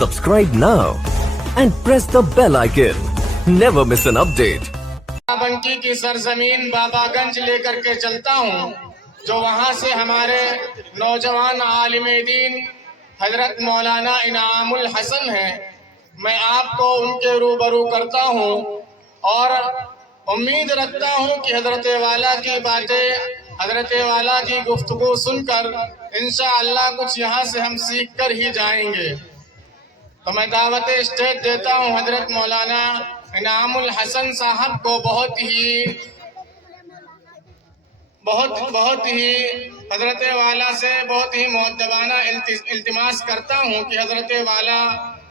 Subscribe now and press the bell icon. Never miss an update. Banki کی سرزمین باباگنج لے کر کے چلتا ہوں، جو وہاں سے ہمارے نوجوان عالم دین حضرت مولانا انعام الحسن ہیں۔ میں آپ کو ان کے روبرو کرتا ہوں اور امید رکھتا ہوں کہ حضرت والا کی باتیں، حضرت والا کی گفتگو سن کر انشاءاللہ کچھ یہاں سے ہم سیکھ کر ہی جائیں گے۔ تو میں دعوت اسٹیج دیتا ہوں حضرت مولانا انعام الحسن صاحب کو۔ بہت ہی حضرت والا سے بہت ہی مؤدبانہ التماس کرتا ہوں کہ حضرت والا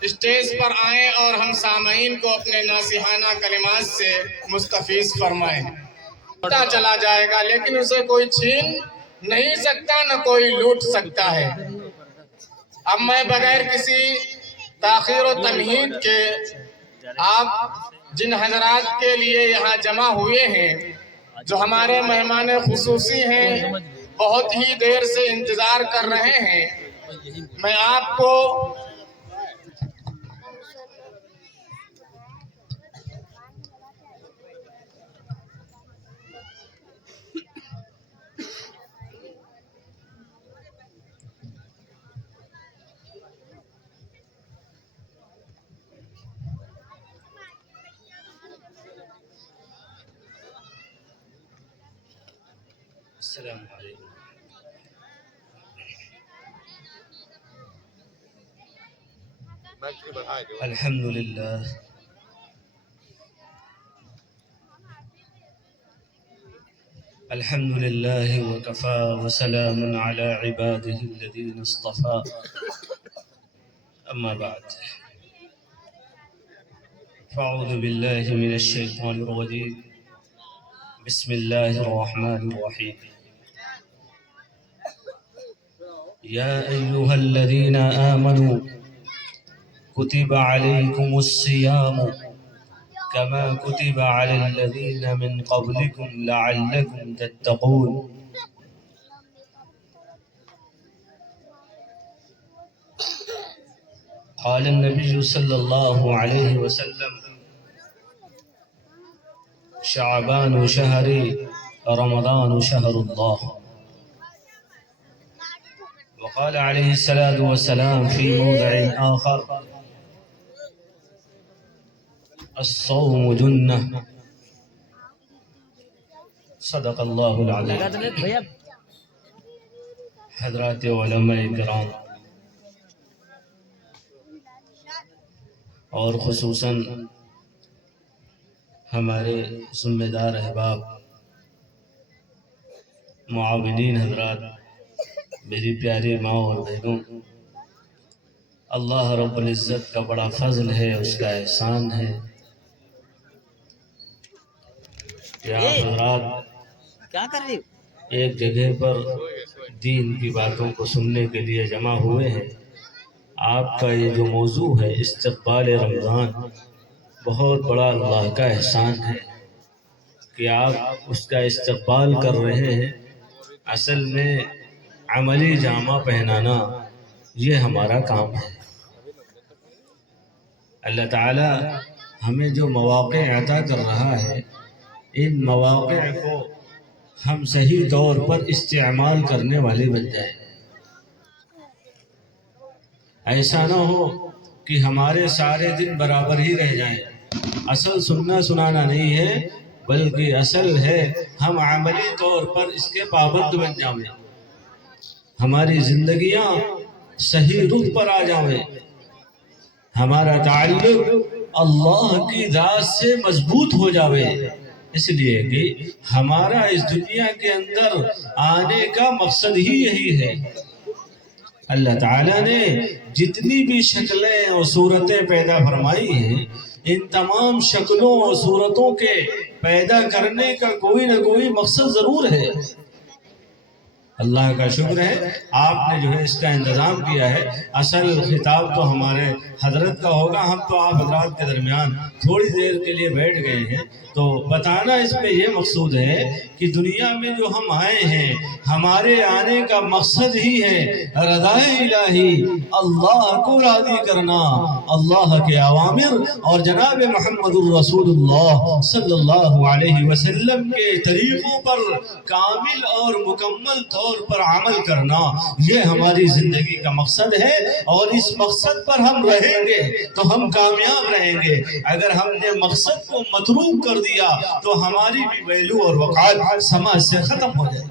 اسٹیج پر آئیں اور ہم سامعین کو اپنے ناصحانہ کلمات سے مستفیض فرمائیں۔ پتہ چلا جائے گا لیکن اسے کوئی چھین نہیں سکتا، نہ کوئی لوٹ سکتا ہے۔ اب میں بغیر کسی تاخیر و تمہید کے آپ جن حضرات کے لیے یہاں جمع ہوئے ہیں، جو ہمارے مہمان خصوصی ہیں، بہت ہی دیر سے انتظار کر رہے ہیں، میں آپ کو السلام علیکم۔ الحمد للہ الحمد للہ وکفى وسلام على عباده الذين اصطفى، اما بعد فاعوذ باللہ من الشیطان الرجیم، بسم اللہ الرحمن الرحیم۔ یا ایہا الذین آمنوا كتب عليكم الصيام كما كتب على الذين من قبلكم لعلكم تتقون۔ قال النبي صلى الله عليه وسلم: شعبان شهري رمضان شهر الله۔ وقال عليه الصلاة والسلام في موضع آخر: الصوم جنة۔ صدق اللہ العظیم۔ حضرات علماء کرام اور خصوصاً ہمارے ذمہ دار احباب، معاونین حضرات، میری پیاری ماں اور بہنوں، اللہ رب العزت کا بڑا فضل ہے، اس کا احسان ہے کہ آپ حضرات ایک جگہ پر دین کی باتوں کو سننے کے لیے جمع ہوئے ہیں۔ آپ کا یہ جو موضوع ہے استقبال رمضان، بہت بڑا اللہ کا احسان ہے کہ آپ اس کا استقبال کر رہے ہیں۔ اصل میں عملی جامہ پہنانا یہ ہمارا کام ہے۔ اللہ تعالی ہمیں جو مواقع عطا کر رہا ہے، ان مواقع کو ہم صحیح طور پر استعمال کرنے والے بن جائیں۔ ایسا نہ ہو کہ ہمارے سارے دن برابر ہی رہ جائیں۔ اصل سننا سنانا نہیں ہے، بلکہ اصل ہے ہم عملی طور پر اس کے پابند بن جائیں، ہماری زندگیاں صحیح رخ پر آ جائیں، ہمارا تعلق اللہ کی ذات سے مضبوط ہو جاوے۔ اس لیے کہ ہمارا اس دنیا کے اندر آنے کا مقصد ہی یہی ہے۔ اللہ تعالیٰ نے جتنی بھی شکلیں اور صورتیں پیدا فرمائی ہیں، ان تمام شکلوں اور صورتوں کے پیدا کرنے کا کوئی نہ کوئی مقصد ضرور ہے۔ اللہ کا شکر ہے آپ نے جو ہے اس کا انتظام کیا ہے۔ اصل خطاب تو ہمارے حضرت کا ہوگا، ہم تو آپ حضرات کے درمیان تھوڑی دیر کے لیے بیٹھ گئے ہیں۔ تو بتانا اس میں یہ مقصود ہے کہ دنیا میں جو ہم آئے ہیں ہمارے آنے کا مقصد ہی ہے رضائے الہی، اللہ کو راضی کرنا، اللہ کے اوامر اور جناب محمد الرسول اللہ صلی اللہ علیہ وسلم کے طریقوں پر کامل اور مکمل طور پر عمل کرنا، یہ ہماری زندگی کا مقصد ہے۔ اور اس مقصد پر ہم رہیں گے تو ہم کامیاب رہیں گے۔ اگر ہم نے مقصد کو متروک کر دیا تو ہماری بھی ویلو اور وقار سماج سے ختم ہو جائے۔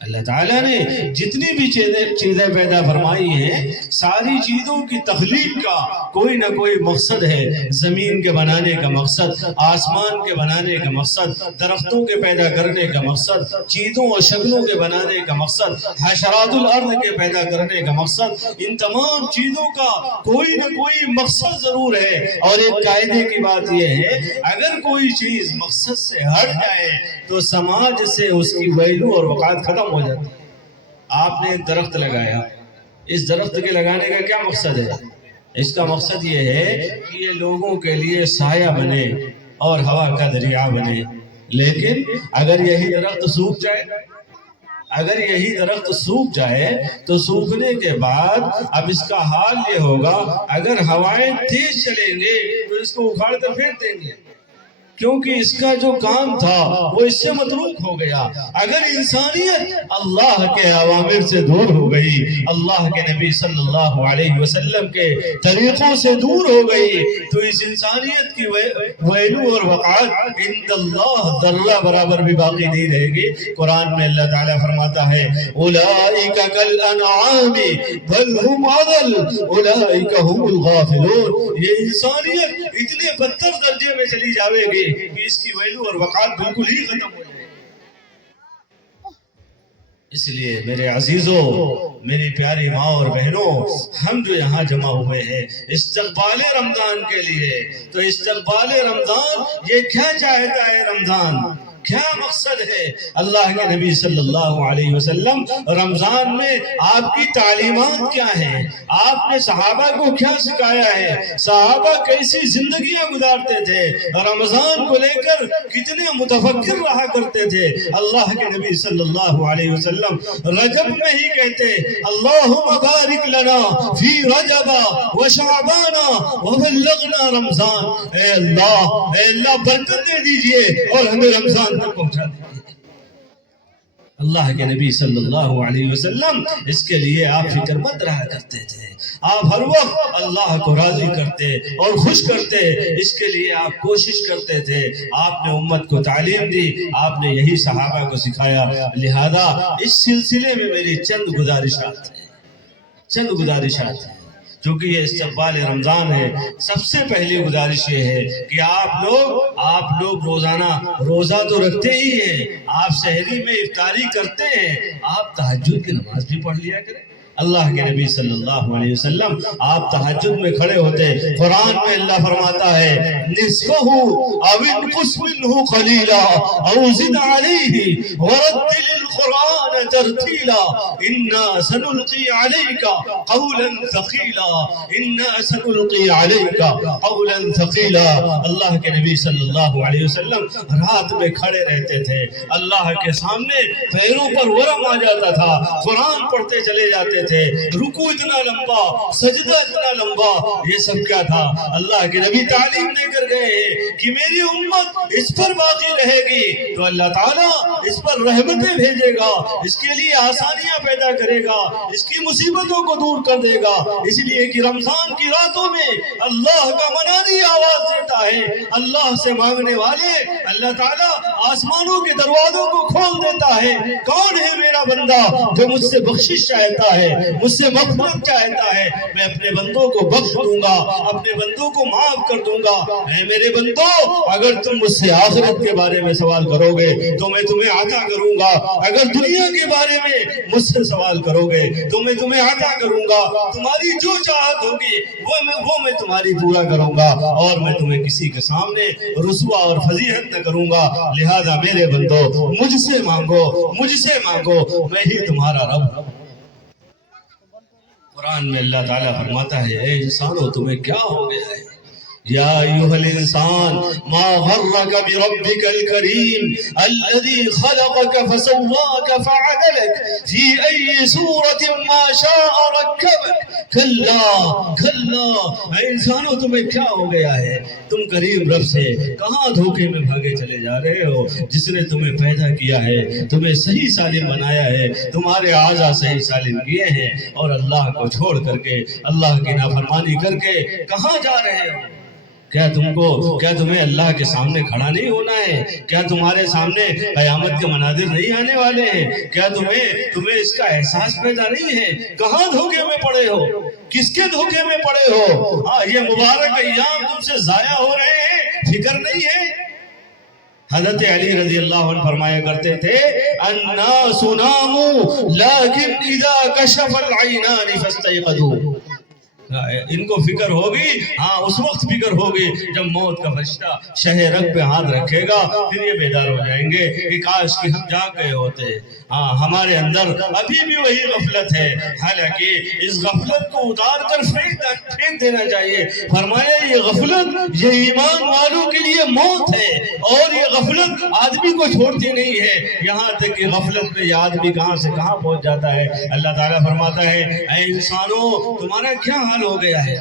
اللہ تعالیٰ نے جتنی بھی چیزیں پیدا فرمائی ہیں ساری چیزوں کی تخلیق کا کوئی نہ کوئی مقصد ہے۔ زمین کے بنانے کا مقصد، آسمان کے بنانے کا مقصد، درختوں کے پیدا کرنے کا مقصد، چیزوں اور شکلوں کے بنانے کا مقصد، حشرات الارض کے پیدا کرنے کا مقصد، ان تمام چیزوں کا کوئی نہ کوئی مقصد ضرور ہے۔ اور ایک قاعدے کی بات یہ ہے اگر کوئی چیز مقصد سے ہٹ جائے تو سماج سے اس کی ویلو اور وقار ختم ہو جاتی ہے۔ آپ نے ایک درخت لگایا، اس درخت کے لگانے کا کیا مقصد ہے؟ اس کا مقصد یہ ہے کہ یہ لوگوں کے لیے سایہ بنے اور ہوا کا ذریعہ بنے۔ لیکن اگر یہی درخت سوکھ جائے تو سوکھنے کے بعد اب اس کا حال یہ ہوگا اگر ہوائیں تیز چلیں گے تو اس کو اکھاڑ کر پھینک دیں گے، کیونکہ اس کا جو کام تھا وہ اس سے متروک ہو گیا۔ اگر انسانیت اللہ کے اوامر سے دور ہو گئی، اللہ کے نبی صلی اللہ علیہ وسلم کے طریقوں سے دور ہو گئی، تو اس انسانیت کی ویلو اور وقار عند اللہ ذرہ برابر بھی باقی نہیں رہے گی۔ قرآن میں اللہ تعالیٰ فرماتا ہے اولئک کالانعام بل هم اضل اولئک هم الغافلون۔ یہ انسانیت اتنے بدتر درجے میں چلی جاوے گی کہ اس کی ویلو اور وقار بالکل ہی ختم ہو جائے۔ اس لیے میرے عزیزوں، میری پیاری ماں اور بہنوں، ہم جو یہاں جمع ہوئے ہیں استقبال رمضان کے لیے، تو استقبال رمضان یہ کیا چاہتا ہے؟ رمضان کیا مقصد ہے؟ اللہ کے نبی صلی اللہ علیہ وسلم رمضان میں آپ کی تعلیمات کیا ہیں؟ آپ نے صحابہ کو کیا سکھایا ہے؟ صحابہ کیسی زندگیاں گزارتے تھے؟ رمضان کو لے کر کتنے متفکر رہا کرتے تھے؟ اللہ کے نبی صلی اللہ علیہ وسلم رجب میں ہی کہتے اللہم بارک لنا فی رجب و شعبان وبلغنا رمضان۔ اے اللہ برکت دے دیجئے اور ہمیں رمضان تک پہنچا دیجئے۔ اللہ کے نبی صلی اللہ علیہ وسلم اس کے لیے آپ فکر مند رہا کرتے تھے۔ آپ ہر وقت اللہ کو راضی کرتے اور خوش کرتے، اس کے لیے آپ کوشش کرتے تھے۔ آپ نے امت کو تعلیم دی، آپ نے یہی صحابہ کو سکھایا۔ لہذا اس سلسلے میں میری چند گزارشات ہیں چونکہ یہ استقبال رمضان ہے۔ سب سے پہلی گزارش یہ ہے کہ آپ لوگ روزانہ روزہ تو رکھتے ہی ہیں، آپ سحری میں افطاری کرتے ہیں، آپ تہجد کی نماز بھی پڑھ لیا کریں۔ اللہ کے نبی صلی اللہ علیہ وسلم آپ تہجد میں کھڑے ہوتے، قرآن میں اللہ فرماتا ہے نصفہ او انقص منہ قلیلا او زد علیہ ورتل القرآن ترتیلا انا سنلقی علیک قولا ثقیلا۔ اللہ کے نبی صلی اللہ علیہ وسلم رات میں کھڑے رہتے تھے، اللہ کے سامنے پیروں پر ورم آ جاتا تھا، قرآن پڑھتے چلے جاتے تھے، رکوع اتنا لمبا، سجدہ اتنا لمبا۔ یہ سب کیا تھا؟ اللہ کے نبی تعلیم دے کر گئے ہیں کہ میری امت اس پر باقی رہے گی تو اللہ تعالیٰ اس پر رحمتیں بھیجے گا، اس کے لیے آسانیاں پیدا کرے گا، اس کی مصیبتوں کو دور کر دے گا۔ اس لیے کہ رمضان کی راتوں میں اللہ کا منادی آواز دیتا ہے، اللہ سے مانگنے والے اللہ تعالیٰ آسمانوں کے دروازوں کو کھول دیتا ہے۔ کون ہے میرا بندہ جو مجھ سے بخشش چاہتا ہے؟ مجھ سے مغفرت چاہتا ہے، میں اپنے بندوں کو بخش دوں گا، اپنے بندوں کو معاف کر دوں گا۔ اے میرے بندو، اگر تم مجھ سے آخرت کے بارے میں سوال کرو گے تو میں تمہیں عطا کروں گا، اگر دنیا کے بارے میں مجھ سے سوال کرو گے تو میں تمہیں عطا کروں گا، تمہاری جو چاہت ہوگی وہ میں تمہاری پورا کروں گا، اور میں تمہیں کسی کے سامنے رسوا اور فضیحت نہ کروں گا۔ لہذا میرے بندو، مجھ سے مانگو، میں ہی تمہارا رب۔ قرآن میں اللہ تعالیٰ فرماتا ہے، اے انسانو تمہیں کیا ہو گیا ہے؟ یا ایھا الانسان ما غرک بربک الکریم الذی خلقک فسواک فعدلک فی ای صورت ما شاء رکبک کلا۔ اے انسانو تمہیں کیا ہو گیا ہے؟ تم کریم رب سے کہاں دھوکے میں بھاگے چلے جا رہے ہو، جس نے تمہیں پیدا کیا ہے، تمہیں صحیح سالم بنایا ہے، تمہارے اعضاء صحیح سالم کیے ہیں، اور اللہ کو چھوڑ کر کے، اللہ کی نافرمانی کر کے کہاں جا رہے ہو؟ کیا تمہیں اللہ کے سامنے کھڑا نہیں ہونا ہے؟ کیا تمہارے سامنے قیامت کے مناظر نہیں آنے والے ہیں؟ کیا تمہیں اس کا احساس پیدا نہیں ہے؟ کہاں دھوکے میں پڑے ہو؟ کس کے دھوکے میں پڑے ہو؟ یہ مبارک ایام تم سے ضائع ہو رہے ہیں، فکر نہیں ہے؟ حضرت علی رضی اللہ عنہ فرمایا کرتے تھے، الناس ناموا لیکن اذا کشف العینان فاستیقظوا۔ ان کو فکر ہوگی، ہاں اس وقت فکر ہوگی جب موت کا فرشتہ شہ رگ پہ ہاتھ رکھے گا، پھر یہ بیدار ہو جائیں گے کہ کاش کہ ہم جاگ گئے ہوتے۔ ہاں ہمارے اندر ابھی بھی وہی غفلت ہے، حالانکہ اس غفلت کو اتار کر پھینک دینا چاہیے۔ فرمایا یہ غفلت یہ ایمان والوں کے لیے موت ہے، اور یہ غفلت آدمی کو چھوڑتی نہیں ہے، یہاں تک کہ غفلت میں یہ آدمی کہاں سے کہاں پہنچ جاتا ہے۔ اللہ تعالیٰ فرماتا ہے، اے انسانوں تمہارا کیا حال ہو گیا ہے؟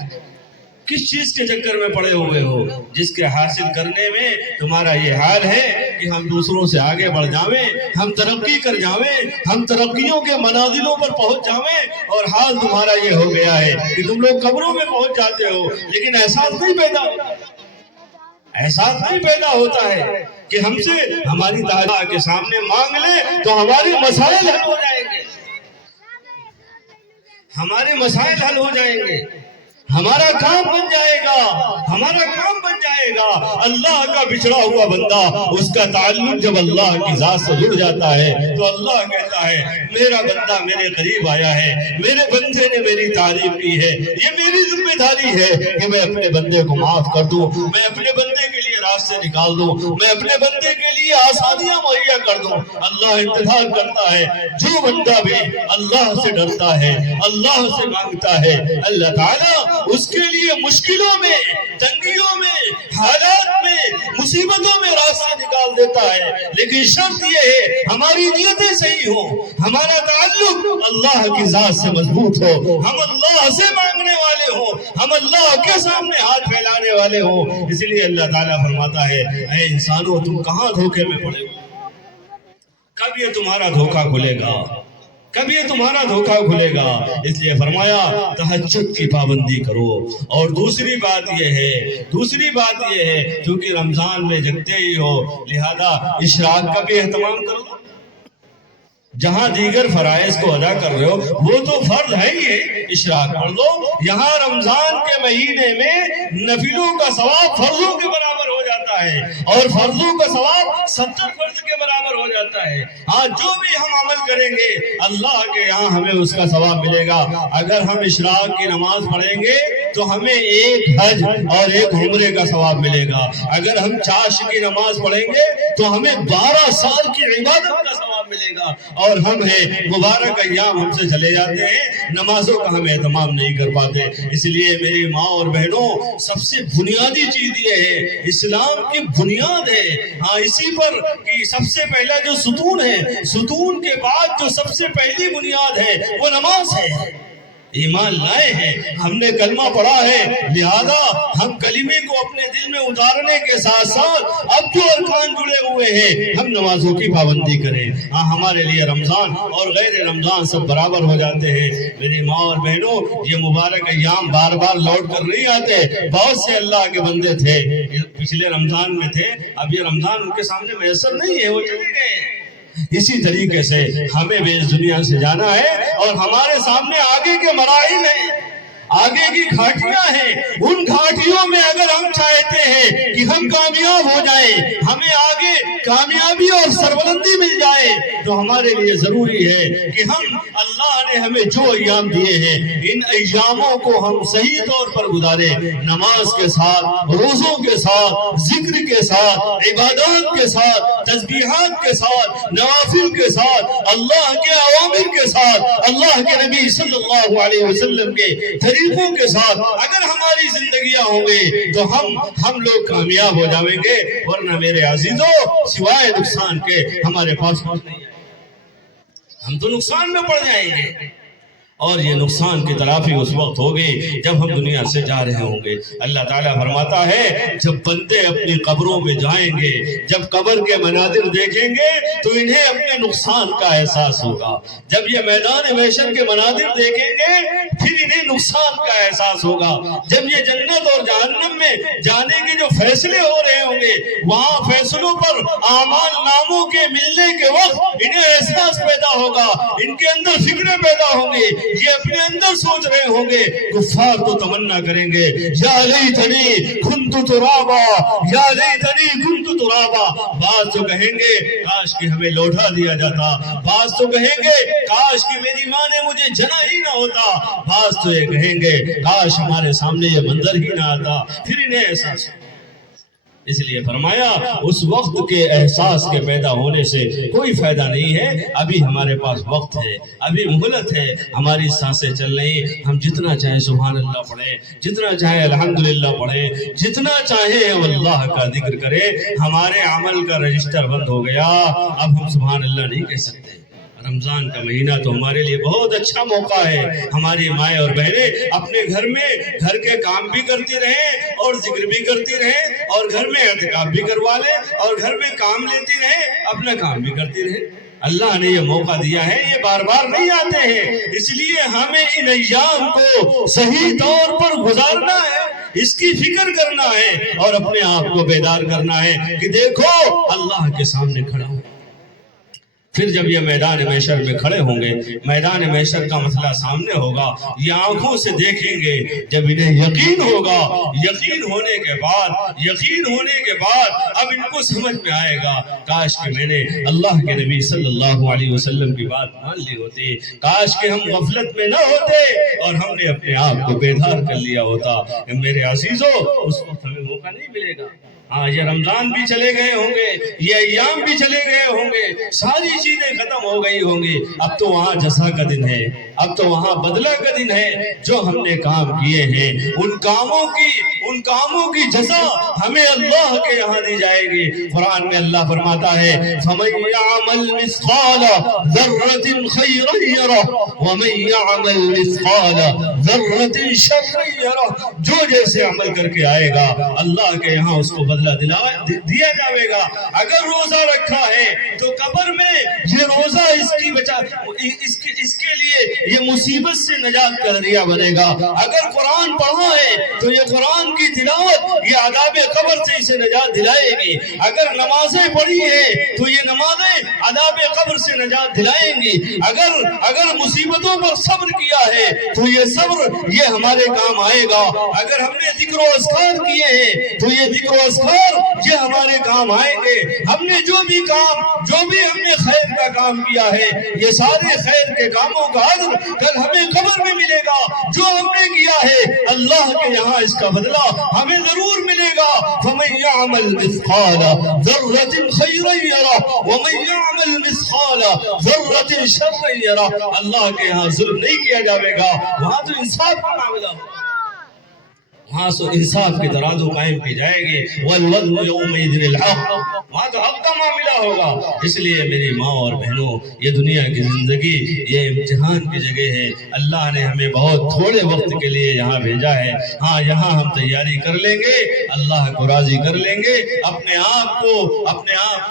کس چیز کے چکر میں پڑے ہوئے ہو جس کے حاصل کرنے میں تمہارا یہ حال ہے کہ ہم دوسروں سے آگے بڑھ جاویں، ہم ترقی کر جاویں، ہم ترقیوں کے منازلوں پر پہنچ جاویں، اور حال تمہارا یہ ہو گیا ہے کہ تم لوگ قبروں میں پہنچ جاتے ہو، لیکن احساس نہیں پیدا ہوتا ہے کہ ہم سے ہماری تعالیٰ کے سامنے مانگ لیں تو ہمارے مسائل حل ہو جائیں گے، ہمارے مسائل حل ہو جائیں گے، ہمارا کام بن جائے گا۔ اللہ کا بچھڑا ہوا بندہ، اس کا تعلق جب اللہ کی ذات سے جڑ جاتا ہے تو اللہ کہتا ہے میرا بندہ میرے قریب آیا ہے، میرے بندے نے میری تعریف کی ہے، یہ میری ذمہ داری ہے کہ میں اپنے بندے کو معاف کر دوں، میں اپنے بندے کے لیے راستے نکال دوں، میں اپنے بندے کے لیے آسانیاں مہیا کر دوں۔ اللہ انتظار کرتا ہے، جو بندہ بھی اللہ سے ڈرتا ہے، اللہ سے مانگتا ہے، اللہ تعالیٰ اس کے لیے مشکلوں میں، تنگیوں میں، حالات میں، مصیبتوں میں راستے نکال دیتا ہے، لیکن شرط یہ ہے ہماری نیتیں صحیح ہوں، ہمارا تعلق اللہ کی ذات سے مضبوط ہو، ہم اللہ سے مانگنے والے ہوں، ہم اللہ کے سامنے ہاتھ پھیلانے والے ہوں۔ اس لیے اللہ تعالیٰ فرماتا ہے، اے انسانوں تم کہاں دھوکے میں پڑے ہو؟ کب یہ تمہارا دھوکہ کھلے گا؟ اس لیے فرمایا تہجد کی پابندی کرو۔ اور دوسری بات یہ ہے کیونکہ رمضان میں جگتے ہی ہو، لہذا اشراق کا بھی اہتمام کرو۔ جہاں دیگر فرائض کو ادا کر رہے ہو وہ تو فرض ہے ہی ہے، اشراق پڑھ لو۔ یہاں رمضان کے مہینے میں نفلوں کا ثواب فرضوں کے برابر ہو جاتا ہے، اور فرضوں کا ثواب 70 فرض کے برابر ہو جاتا ہے۔ ہاں جو بھی ہم عمل کریں گے اللہ کے یہاں ہمیں اس کا ثواب ملے گا۔ اگر ہم اشراق کی نماز پڑھیں گے تو ہمیں ایک حج اور ایک عمرے کا ثواب ملے گا۔ اگر ہم چاش کی نماز پڑھیں گے تو ہمیں 12 سال کی عبادت کا ثواب ملے گا، اور ہم ہیں مبارک ایام ہم سے چلے جاتے ہیں، نمازوں کا ہم اہتمام نہیں کر پاتے۔ اس لیے میری ماں اور بہنوں، سب سے بنیادی چیز یہ ہے، اسلام کی بنیاد ہے، ہاں اسی پر کہ سب سے پہلا جو ستون ہے، ستون کے بعد جو سب سے پہلی بنیاد ہے وہ نماز ہے۔ ایمان لائے ہیں، ہم نے کلمہ پڑھا ہے، لہذا ہم کلمے کو اپنے دل میں اتارنے کے ساتھ ساتھ اب جو ارکان جڑے ہوئے ہیں ہم نمازوں کی پابندی کریں۔ ہاں ہمارے لیے رمضان اور غیر رمضان سب برابر ہو جاتے ہیں۔ میری ماں اور بہنوں، یہ مبارک ایام بار بار لوٹ کر نہیں آتے۔ بہت سے اللہ کے بندے تھے پچھلے رمضان میں تھے، اب یہ رمضان ان کے سامنے میسر نہیں ہے، وہ چلے گئے۔ اسی طریقے سے ہمیں بھی اس دنیا سے جانا ہے اور ہمارے سامنے آگے کے مراحل ہیں، آگے کی گھاٹیاں ہیں. ان گھاٹیوں میں اگر ہم چاہتے ہیں کہ ہم کامیاب ہو جائیں، ہمیں آگے کامیابی اور سربلندی مل جائے، تو ہمارے لیے ضروری ہے کہ ہم اللہ نے ہمیں جو ایام دیے ہیں ان ایاموں کو ہم صحیح طور پر گزارے، نماز کے ساتھ، روزوں کے ساتھ، ذکر کے ساتھ، عبادات کے ساتھ، تسبیحات کے ساتھ، نوافل کے ساتھ، اللہ کے اوامر کے ساتھ، اللہ کے نبی صلی اللہ علیہ وسلم کے طریقوں کے ساتھ اگر ہماری زندگیاں ہوں گے تو ہم لوگ کامیاب ہو جائیں گے، ورنہ میرے عزیزوں سوائے نقصان کے ہمارے پاس کچھ نہیں ہے، ہم تو نقصان میں پڑ جائیں گے. اور یہ نقصان کی تلافی اس وقت ہوگی جب ہم دنیا سے جا رہے ہوں گے. اللہ تعالیٰ فرماتا ہے جب بندے اپنی قبروں میں جائیں گے، جب قبر کے مناظر دیکھیں گے تو انہیں اپنے نقصان کا احساس ہوگا. جب یہ میدان محشر کے مناظر دیکھیں گے پھر انہیں نقصان کا احساس ہوگا. جب یہ جنت اور جہنم میں جانے کے جو فیصلے ہو رہے ہوں گے وہاں فیصلوں پر اعمال ناموں کے ملنے کے وقت انہیں احساس پیدا ہوگا، ان کے اندر فکریں پیدا ہوں گی، یہ اپنے اندر سوچ رہے ہوں گے. کفار تو تمنا کریں گے یا لیتنی کنت ترابا، یا لیتنی کنت ترابا. بعض تو کہیں گے کاش کہ ہمیں لوٹا دیا جاتا، بعض تو کہیں گے کاش کہ میری ماں نے مجھے جنا ہی نہ ہوتا، بعض تو یہ کہیں گے کاش ہمارے سامنے یہ منظر ہی نہ آتا. پھر انہیں احساس ہو. اس لیے فرمایا اس وقت کے احساس کے پیدا ہونے سے کوئی فائدہ نہیں ہے. ابھی ہمارے پاس وقت ہے، ابھی مہلت ہے، ہماری سانسیں چل رہی. ہم جتنا چاہیں سبحان اللہ پڑھیں، جتنا چاہیں الحمدللہ پڑھیں، جتنا چاہیں ہم اللہ کا ذکر کریں. ہمارے عمل کا رجسٹر بند ہو گیا، اب ہم سبحان اللہ نہیں کہہ سکتے. رمضان کا مہینہ تو ہمارے لیے بہت اچھا موقع ہے. ہماری مائیں اور بہنیں اپنے گھر میں گھر کے کام بھی کرتی رہیں اور ذکر بھی کرتی رہیں اور گھر میں اعتکاف بھی کروا لیں اور گھر میں کام لیتی رہیں، اپنا کام بھی کرتی رہیں. اللہ نے یہ موقع دیا ہے، یہ بار بار نہیں آتے ہیں. اس لیے ہمیں ان ایام کو صحیح طور پر گزارنا ہے، اس کی فکر کرنا ہے اور اپنے آپ کو بیدار کرنا ہے کہ دیکھو اللہ کے سامنے کھڑا ہوں. پھر جب یہ میدان محشر میں کھڑے ہوں گے، میدان محشر کا مسئلہ سامنے ہوگا، یہ آنکھوں سے دیکھیں گے. جب انہیں یقین ہوگا، یقین ہونے کے بعد اب ان کو سمجھ میں آئے گا کاش کہ میں نے اللہ کے نبی صلی اللہ علیہ وسلم کی بات مان لی ہوتی، کاش کہ ہم غفلت میں نہ ہوتے اور ہم نے اپنے آپ کو بیدار کر لیا ہوتا. میرے عزیزوں اس وقت ہمیں موقع نہیں ملے گا. ہاں یہ رمضان بھی چلے گئے ہوں گے، یہ ایام بھی چلے گئے ہوں گے، ساری چیزیں ختم ہو گئی ہوں گی. اب تو وہاں جزا کا دن ہے، اب تو وہاں بدلہ کا دن ہے. جو ہم نے کام کیے ہیں ان کاموں کی جزا ہمیں اللہ کے یہاں دی جائے گی. قرآن میں اللہ فرماتا ہے فَمَن يَعْمَلْ مِثْقَالَ ذَرَّةٍ خَيْرًا يَرَهُ وَمَن يَعْمَلْ مِثْقَالَ ذَرَّةٍ شَرًّا يَرَهُ. جو جیسے عمل کر کے آئے گا اللہ کے یہاں اس کو بدلہ دیا جائے گا. اگر روزہ رکھا ہے تو قبر میں یہ روزہ اس کے لیے یہ مصیبت سے نجات کا ذریعہ بنے گا. اگر قرآن پڑھا ہے تو یہ قرآن کی تلاوت یہ عذاب قبر سے اسے نجات دلائے گی. اگر نمازیں پڑھی ہیں تو یہ نمازیں عذاب قبر سے نجات دلائیں گی. اگر مصیبتوں پر صبر کیا ہے تو یہ صبر یہ ہمارے کام آئے گا. اگر ہم نے ذکر و اذکار کیے ہیں تو یہ ذکر و اذکار یہ ہمارے کام آئیں گے. ہم نے جو بھی ہم نے خیر کا کام کیا ہے یہ سارے خیر کے کاموں کا اجر کل ہمیں قبر میں ملے گا. جو ہم نے کیا ہے اللہ کے یہاں اس کا بدلہ ہمیں ضرور ملے گا. فَمَن يَعْمَلْ مِثْقَالَ ذَرَّةٍ خَيْرًا يَرَهُ وَمَن يَعْمَلْ مِثْقَالَ ذَرَّةٍ شَرًّا يَرَهُ. اللہ کے یہاں ظلم نہیں کیا جائے گا، وہاں تو انصاف کا معاملہ ہوگا، وہاں سو انصاف کی ترازو قائم کی جائے گی. وَالْوَزْنُ يَوْمَئِذٍ الْحَقُّ. وہاں تو حق کا معاملہ ہوگا. اس لیے میری ماں اور بہنوں یہ دنیا کی زندگی یہ امتحان کی جگہ ہے. اللہ نے ہمیں بہت تھوڑے وقت کے لیے یہاں بھیجا ہے. ہاں یہاں ہم تیاری کر لیں گے، اللہ کو راضی کر لیں گے، اپنے آپ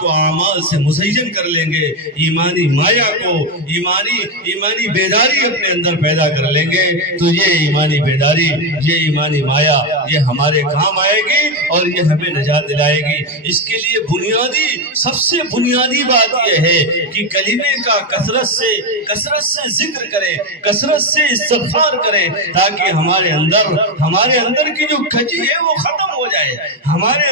کو اعمال سے مزین کر لیں گے، ایمانی مایا کو ایمانی بیداری اپنے اندر پیدا کر لیں گے. تو یہ ایمانی بیداری یہ ایمانی مایا فرمایا یہ ہمارے کام آئے گی اور یہ ہمیں نجات دلائے گی. اس کے لیے بنیادی سب سے بنیادی بات یہ ہے کہ کلمے کا کثرت سے ذکر کریں, کثرت سے استغفار کریں, تاکہ ہمارے اندر کی جو کجی ہے وہ ختم ہو جائے. ہمارے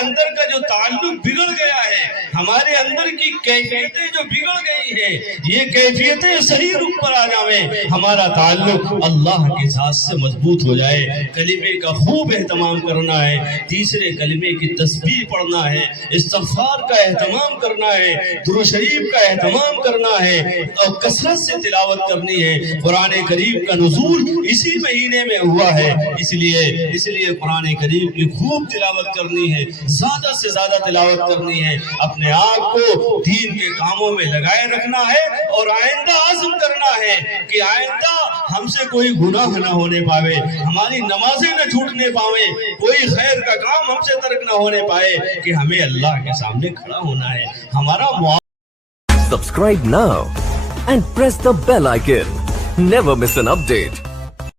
اندر کا جو تعلق بگڑ گیا ہے, ہمارے اندر کی کیفیتیں جو بگڑ گئی ہیں, یہ کیفیتیں صحیح رخ پر آ جائیں, ہمارا تعلق اللہ کے ذات سے مضبوط ہو جائے. کلمے کا خوب اہتمام کرنا ہے. تیسرے کلمے کی تسبیح پڑھنا ہے, استغفار کا اہتمام کرنا ہے, درود شریف کا اہتمام کرنا ہے اور کثرت سے تلاوت کرنی ہے. قرآن کریم کا نزول اسی مہینے میں ہوا ہے, اس لیے قرآن کریم کی خوب تلاوت کرنی ہے, زیادہ سے زیادہ تلاوت کرنی ہے. اپنے آپ کو دین کے کاموں میں لگائے رکھنا ہے اور آئندہ عزم کرنا ہے کہ آئندہ ہم سے کوئی گناہ نہ ہونے پاوے, ہماری نمازیں نہ چھوٹنے پاوے, کوئی خیر کا کام ہم سے ترک نہ ہونے پائے, کہ ہمیں اللہ کے سامنے کھڑا ہونا ہے. ہمارا Subscribe now and press the bell icon. Never miss an update.